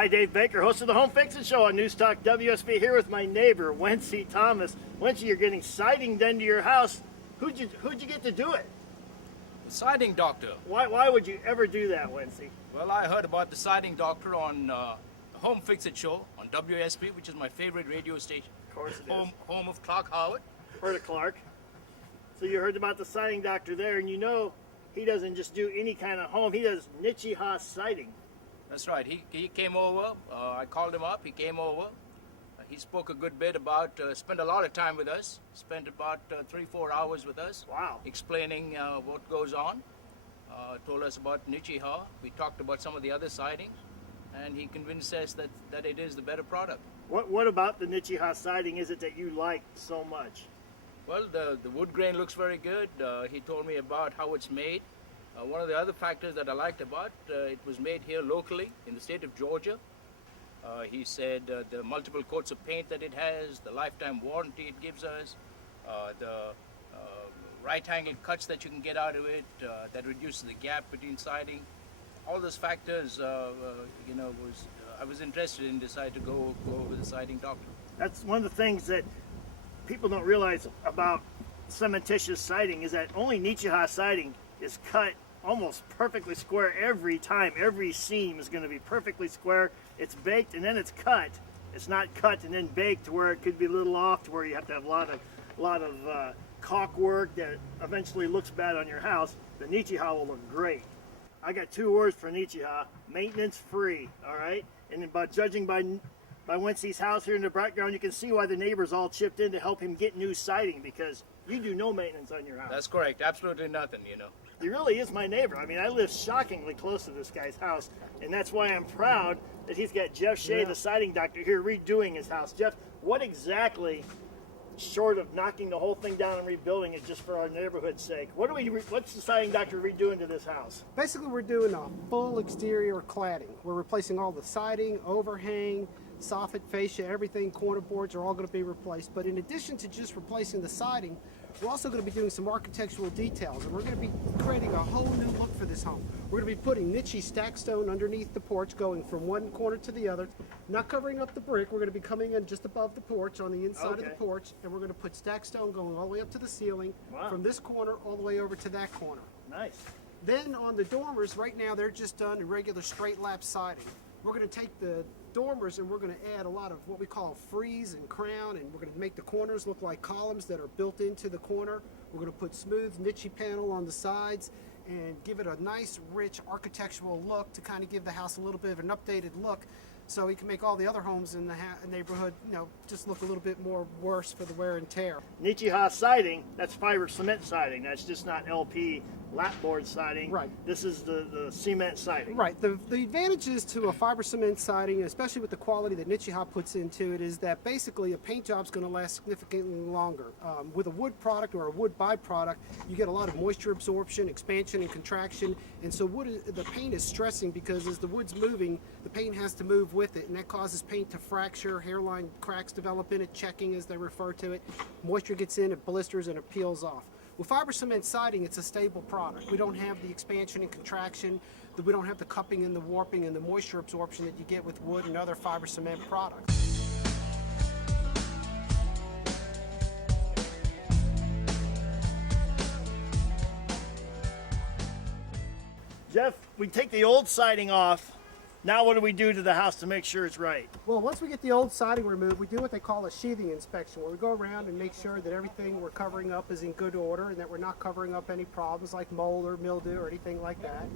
Hi, Dave Baker, host of the Home Fixing Show on News Talk WSB, here with my neighbor, Wency Thomas. Wency, you're getting siding done to your house. Who'd you get to do it? The siding doctor. Why would you ever do that, Wency? Well, I heard about the siding doctor on the Home Fix-It Show on WSB, which is my favorite radio station. Of course it is. Home of Clark Howard. Heard of Clark. So you heard about the siding doctor there, and you know he doesn't just do any kind of home. He does Nichiha siding. That's right. He came over. I called him up. He came over. He spoke a good bit about, spent a lot of time with us. Spent about 3-4 hours with us. Wow. Explaining what goes on. Told us about Nichiha. We talked about some of the other sidings. And he convinced us that it is the better product. What about the Nichiha siding is it that you like so much? Well, the wood grain looks very good. He told me about how it's made. One of the other factors that I liked about it was made here locally in the state of Georgia. He said the multiple coats of paint that it has, the lifetime warranty it gives us, the right-angled cuts that you can get out of it, that reduces the gap between siding. All those factors, I was interested in, decided to go with the siding doctor. That's one of the things that people don't realize about cementitious siding is that only Nichiha siding is cut almost perfectly square every time. Every seam is going to be perfectly square. It's baked and then it's cut. It's not cut and then baked to where it could be a little off, to where you have to have a lot of caulk work that eventually looks bad on your house. The Nichiha will look great. I got 2 words for Nichiha: maintenance free. All right, and about judging by Wency's house here in the background, you can see why the neighbors all chipped in to help him get new siding, because you do no maintenance on your house. That's correct. Absolutely nothing, you know. He really is my neighbor. I mean, I live shockingly close to this guy's house, and that's why I'm proud that he's got Jeff Shea, the siding doctor, here redoing his house. Jeff, what exactly, short of knocking the whole thing down and rebuilding it just for our neighborhood's sake, what's the siding doctor redoing to this house? Basically, we're doing a full exterior cladding. We're replacing all the siding, overhang, soffit, fascia, everything, corner boards are all going to be replaced. But in addition to just replacing the siding, we're also going to be doing some architectural details, and we're going to be creating a whole new look for this home. We're going to be putting Nichi stack stone underneath the porch, going from one corner to the other, not covering up the brick. We're going to be coming in just above the porch on the inside of the porch, and we're going to put stack stone going all the way up to the ceiling, from this corner all the way over to that corner. Nice. Then on the dormers, right now they're just done in regular straight lap siding. We're going to take the dormers and we're going to add a lot of what we call frieze and crown, and we're going to make the corners look like columns that are built into the corner. We're going to put smooth Nichi panel on the sides and give it a nice rich architectural look to kind of give the house a little bit of an updated look, so we can make all the other homes in the neighborhood, just look a little bit more worse for the wear and tear. Nichiha siding, that's fiber cement siding. That's just not LP lapboard siding. Right. This is the cement siding. Right. The advantages to a fiber cement siding, especially with the quality that Nichiha puts into it, is that basically a paint job's going to last significantly longer. With a wood product or a wood byproduct, you get a lot of moisture absorption, expansion, and contraction, and so the paint is stressing, because as the wood's moving, the paint has to move with it, and that causes paint to fracture, hairline cracks develop in it, checking as they refer to it. Moisture gets in, it blisters, and it peels off. With fiber cement siding, it's a stable product. We don't have the expansion and contraction, we don't have the cupping and the warping and the moisture absorption that you get with wood and other fiber cement products. Jeff, we take the old siding off. Now what do we do to the house to make sure it's right? Well, once we get the old siding removed, we do what they call a sheathing inspection, where we go around and make sure that everything we're covering up is in good order and that we're not covering up any problems like mold or mildew or anything like that.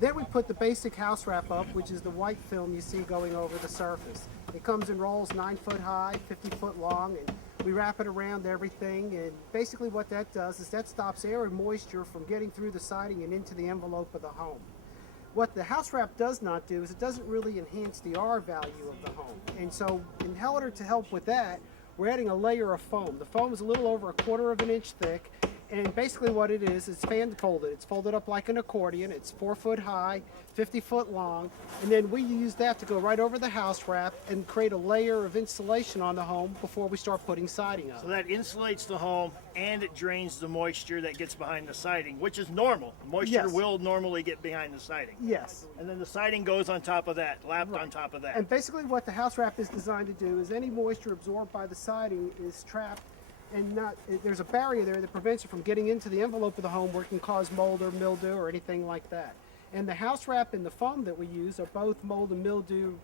Then we put the basic house wrap up, which is the white film you see going over the surface. It comes in rolls 9 foot high, 50 foot long, and we wrap it around everything, and basically what that does is that stops air and moisture from getting through the siding and into the envelope of the home. What the house wrap does not do is it doesn't really enhance the R value of the home. And so in order to help with that, we're adding a layer of foam. The foam is a little over 1/4 of an inch thick, And basically what it is, it's fan folded. It's folded up like an accordion. It's 4 foot high, 50 foot long. And then we use that to go right over the house wrap and create a layer of insulation on the home before we start putting siding up. So that insulates the home and it drains the moisture that gets behind the siding, which is normal. Moisture Yes. will normally get behind the siding. Yes. And then the siding goes on top of that, lapped on top of that. And basically what the house wrap is designed to do is any moisture absorbed by the siding is trapped and there's a barrier there that prevents it from getting into the envelope of the home where it can cause mold or mildew or anything like that. And the house wrap and the foam that we use are both mold and mildew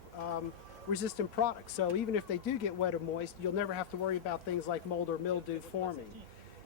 resistant products. So even if they do get wet or moist, you'll never have to worry about things like mold or mildew forming.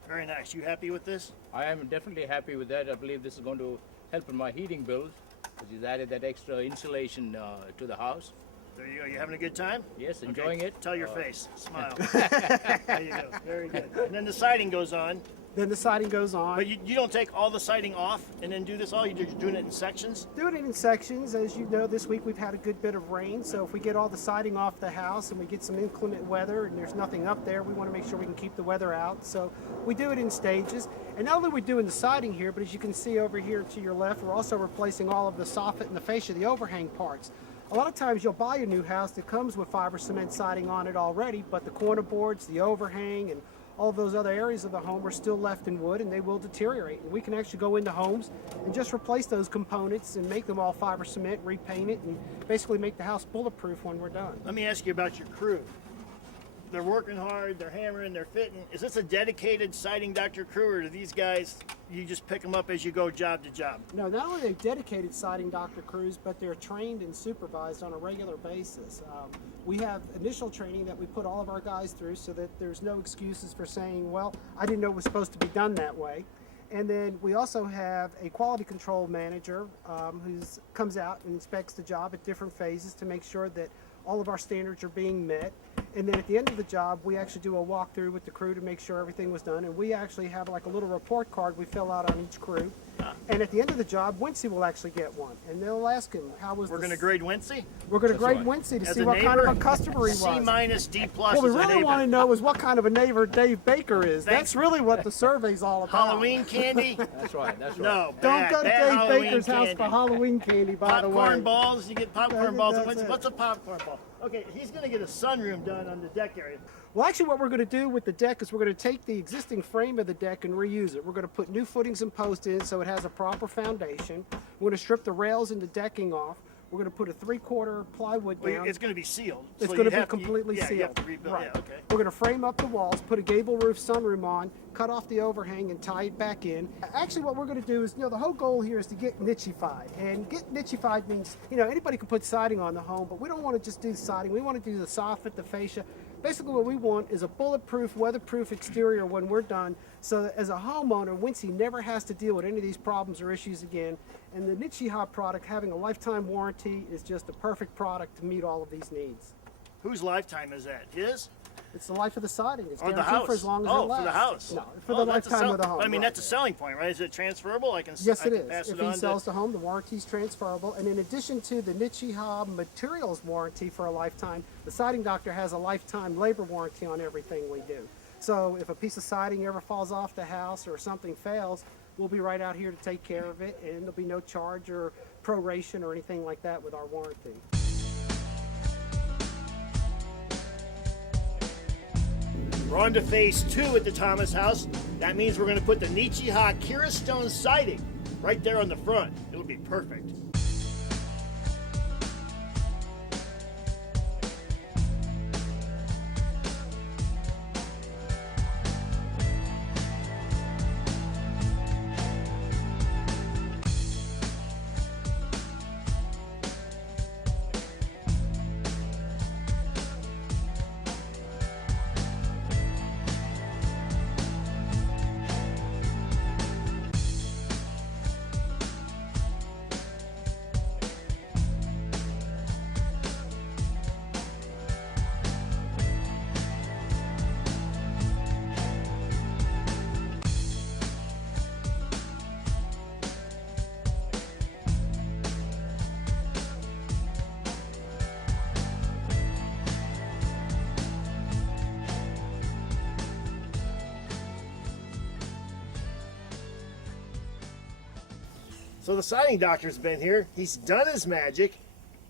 Very nice. You happy with this? I am definitely happy with that. I believe this is going to help in my heating bills, because he's added that extra insulation to the house. There you go. You having a good time? Yes, enjoying it. Tell your face. Smile. There you go. Very good. And then the siding goes on. Then the siding goes on. But you don't take all the siding off and then do this all? You're just doing it in sections? Doing it in sections. As you know, this week we've had a good bit of rain, so if we get all the siding off the house and we get some inclement weather and there's nothing up there, we want to make sure we can keep the weather out. So we do it in stages. And not only are we doing the siding here, but as you can see over here to your left, we're also replacing all of the soffit and the fascia, the overhang parts. A lot of times you'll buy a new house that comes with fiber cement siding on it already, but the corner boards, the overhang, and all of those other areas of the home are still left in wood and they will deteriorate. And we can actually go into homes and just replace those components and make them all fiber cement, repaint it, and basically make the house bulletproof when we're done. Let me ask you about your crew. They're working hard, they're hammering, they're fitting. Is this a dedicated siding doctor crew, or do these guys, you just pick them up as you go job to job? No, not only are they dedicated siding doctor crews, but they're trained and supervised on a regular basis. We have initial training that we put all of our guys through so that there's no excuses for saying, well, I didn't know it was supposed to be done that way. And then we also have a quality control manager who comes out and inspects the job at different phases to make sure that all of our standards are being met. And then at the end of the job, we actually do a walkthrough with the crew to make sure everything was done. And we actually have like a little report card we fill out on each crew. And at the end of the job, Wincy will actually get one. And they'll ask him, how was We're going to grade Wincy? We're going to grade right. Wincy to As see a what kind of neighbor, a customer he C was. minus, D plus. What we as a really neighbor. want to know is what kind of a neighbor Dave Baker is. Thanks. That's really what the survey's all about. Halloween candy? That's right. That's right. No, Don't bad, go to bad Dave Halloween Baker's house candy. for Halloween candy, by the way. Popcorn balls, you get popcorn balls. And that's it. what's a popcorn ball? Okay, he's going to get a sunroom done on the deck area. Well, actually what we're going to do with the deck is we're going to take the existing frame of the deck and reuse it. We're going to put new footings and posts in so it has a proper foundation. We're going to strip the rails and the decking off. We're going to put a 3/4 plywood Well, down. it's going to be sealed. It's so going you to be have completely yeah, sealed. You have to rebuild. Right. Yeah, okay. We're going to frame up the walls, put a gable roof sunroom on, cut off the overhang and tie it back in. Actually what we're going to do is, the whole goal here is to get nichified. And get nichified means, anybody can put siding on the home, but we don't want to just do siding. We want to do the soffit, the fascia. Basically what we want is a bulletproof, weatherproof exterior when we're done, so that as a homeowner, Wincy never has to deal with any of these problems or issues again. And the Nichiha product, having a lifetime warranty, is just the perfect product to meet all of these needs. Whose lifetime is that? His? It's the life of the siding. It's Or the guaranteed house? for as long as it Oh, lasts. for the house. No, for Oh, the that's a lifetime sell- of the home. I mean, right. that's a selling point, right? Is it transferable? I can Yes, I it can is. pass If it he on sells the home, the warranty is transferable. And in addition to the Nichiha materials warranty for a lifetime, the siding doctor has a lifetime labor warranty on everything we do. So if a piece of siding ever falls off the house or something fails, we'll be right out here to take care of it, and there'll be no charge or proration or anything like that with our warranty. We're on to phase 2 at the Thomas house. That means we're going to put the Nichiha Kira stone siding right there on the front. It'll be perfect. So the siding doctor's been here. He's done his magic.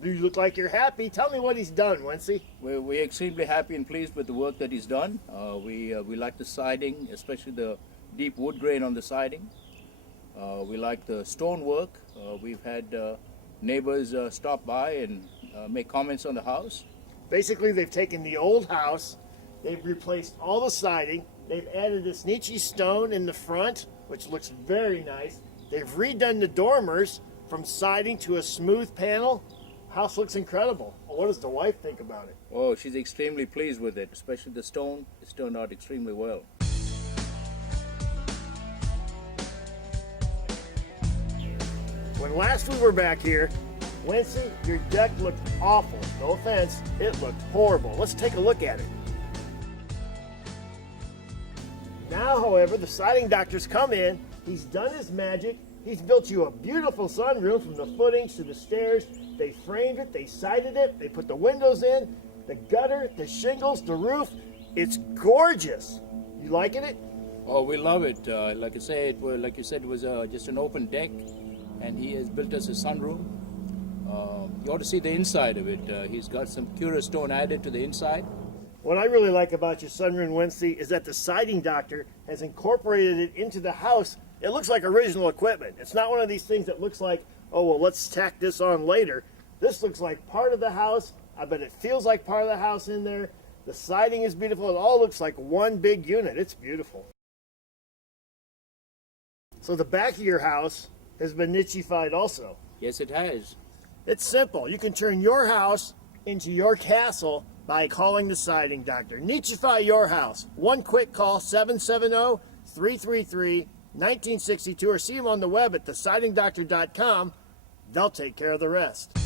You look like you're happy. Tell me what he's done, Wency. We're extremely happy and pleased with the work that he's done. We like the siding, especially the deep wood grain on the siding. We like the stone work. We've had neighbors stop by and make comments on the house. Basically, they've taken the old house, they've replaced all the siding, they've added this Nichiha stone in the front, which looks very nice. They've redone the dormers from siding to a smooth panel. House looks incredible. Well, what does the wife think about it? Oh, she's extremely pleased with it, especially the stone. It's turned out extremely well. When last we were back here, Wency, your deck looked awful. No offense, it looked horrible. Let's take a look at it. Now, however, the siding doctor's come in, he's done his magic, he's built you a beautiful sunroom from the footings to the stairs. They framed it, they sided it, they put the windows in, the gutter, the shingles, the roof. It's gorgeous. You liking it? Oh, we love it. Like you said, it was just an open deck, and he has built us a sunroom. You ought to see the inside of it. He's got some curious stone added to the inside. What I really like about your sunroom, Wency, is that the siding doctor has incorporated it into the house. It looks like original equipment. It's not one of these things that looks like, oh, well, let's tack this on later. This looks like part of the house. I bet it feels like part of the house in there. The siding is beautiful. It all looks like one big unit. It's beautiful. So the back of your house has been Nichified also. Yes, it has. It's simple. You can turn your house into your castle by calling the siding doctor. Nichify your house. One quick call, 770-333-1962, or see them on the web at thesidingdoctor.com. They'll take care of the rest.